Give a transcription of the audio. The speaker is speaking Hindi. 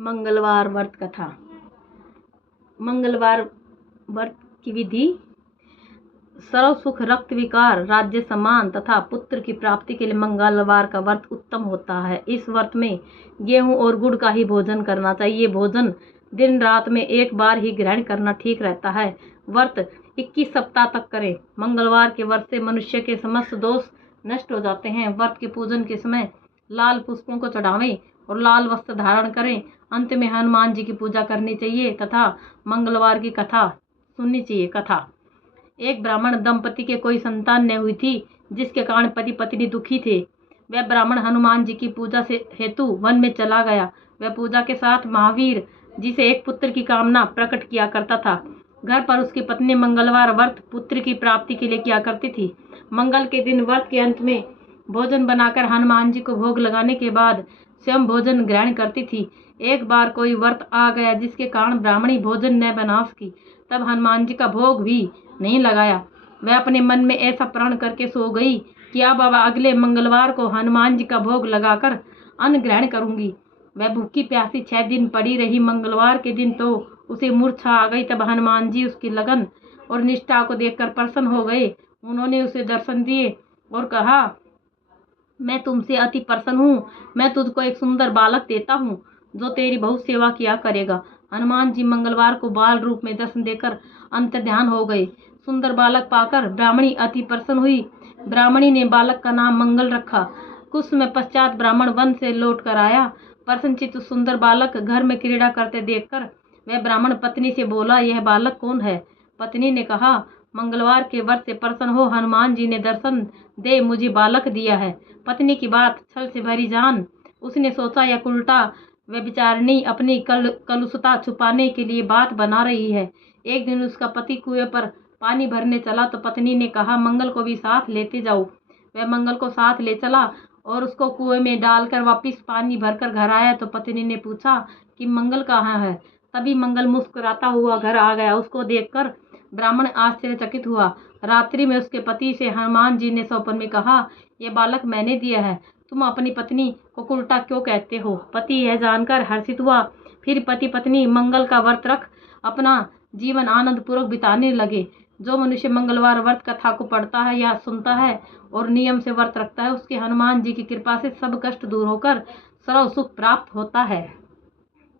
मंगलवार व्रत कथा। मंगलवार व्रत की विधि। सर्व सुख, रक्त विकार, राज्य सम्मान तथा पुत्र की प्राप्ति के लिए मंगलवार का व्रत उत्तम होता है। इस व्रत में गेहूं और गुड़ का ही भोजन करना चाहिए। भोजन दिन रात में एक बार ही ग्रहण करना ठीक रहता है। व्रत 21 सप्ताह तक करें। मंगलवार के व्रत से मनुष्य के समस्त दोष नष्ट हो जाते हैं। व्रत के पूजन के समय लाल पुष्पों को चढ़ावें और लाल वस्त्र धारण करें। अंत में हनुमान जी की पूजा करनी चाहिए तथा मंगलवार की कथा सुननी चाहिए। कथा। एक ब्राह्मण दंपति के कोई संतान न हुई थी, जिसके कारण पति पत्नी दुखी थे। वह ब्राह्मण हनुमान जी की पूजा से हेतु वन में चला गया। वह पूजा के साथ महावीर जी से एक पुत्र की कामना प्रकट किया करता था। घर पर उसकी पत्नी मंगलवार व्रत पुत्र की प्राप्ति के लिए किया करती थी। मंगल के दिन व्रत के अंत में भोजन बनाकर हनुमान जी को भोग लगाने के बाद स्वयं भोजन ग्रहण करती थी। एक बार कोई व्रत आ गया जिसके कारण ब्राह्मणी भोजन न बना सकी। तब हनुमान जी का भोग भी नहीं लगाया। वह अपने मन में ऐसा प्रण करके सो गई कि अब अगले मंगलवार को हनुमान जी का भोग लगाकर अन्न ग्रहण करूंगी। वह भूखी प्यासी 6 दिन पड़ी रही। मंगलवार के दिन तो उसे मूर्छा आ गई। तब हनुमान जी उसकी लगन और निष्ठा को देखकर प्रसन्न हो गए। उन्होंने उसे दर्शन दिए और कहा, मैं तुमसे अति प्रसन्न हूँ। मैं तुझको एक सुंदर बालक देता हूँ जो तेरी बहुत सेवा किया करेगा। हनुमान जी मंगलवार को बाल रूप में दर्शन देकर अंतर्ध्यान हो गए। सुंदर बालक पाकर ब्राह्मणी अति प्रसन्न हुई। ब्राह्मणी ने बालक का नाम मंगल रखा। कुछ समय पश्चात ब्राह्मण वन से लौट कर आया। प्रसन्नचित्त सुंदर बालक घर में क्रीड़ा करते देखकर वह ब्राह्मण पत्नी से बोला, यह बालक कौन है? पत्नी ने कहा, मंगलवार के व्रत से प्रसन्न हो हनुमान जी ने दर्शन दे मुझे बालक दिया है। पत्नी की बात छल से भरी जान उसने सोचा, यह उल्टा व्यभिचारिणी अपनी कलुषता छुपाने के लिए बात बना रही है। एक दिन उसका पति कुएं पर पानी भरने चला तो पत्नी ने कहा, मंगल को भी साथ लेते जाओ। वह मंगल को साथ ले चला और उसको कुएं में डालकर वापिस पानी भरकर घर आया तो पत्नी ने पूछा कि मंगल कहाँ है? तभी मंगल मुस्कुराता हुआ घर आ गया। उसको देखकर ब्राह्मण आश्चर्यचकित हुआ। रात्रि में उसके पति से हनुमान जी ने स्वप्न में कहा, यह बालक मैंने दिया है। तुम अपनी पत्नी को उल्टा क्यों कहते हो? पति यह जानकर हर्षित हुआ। फिर पति पत्नी मंगल का व्रत रख अपना जीवन आनंद पूर्वक बिताने लगे। जो मनुष्य मंगलवार व्रत कथा को पढ़ता है या सुनता है और नियम से व्रत रखता है, उसके हनुमान जी की कृपा से सब कष्ट दूर होकर सर्व सुख प्राप्त होता है।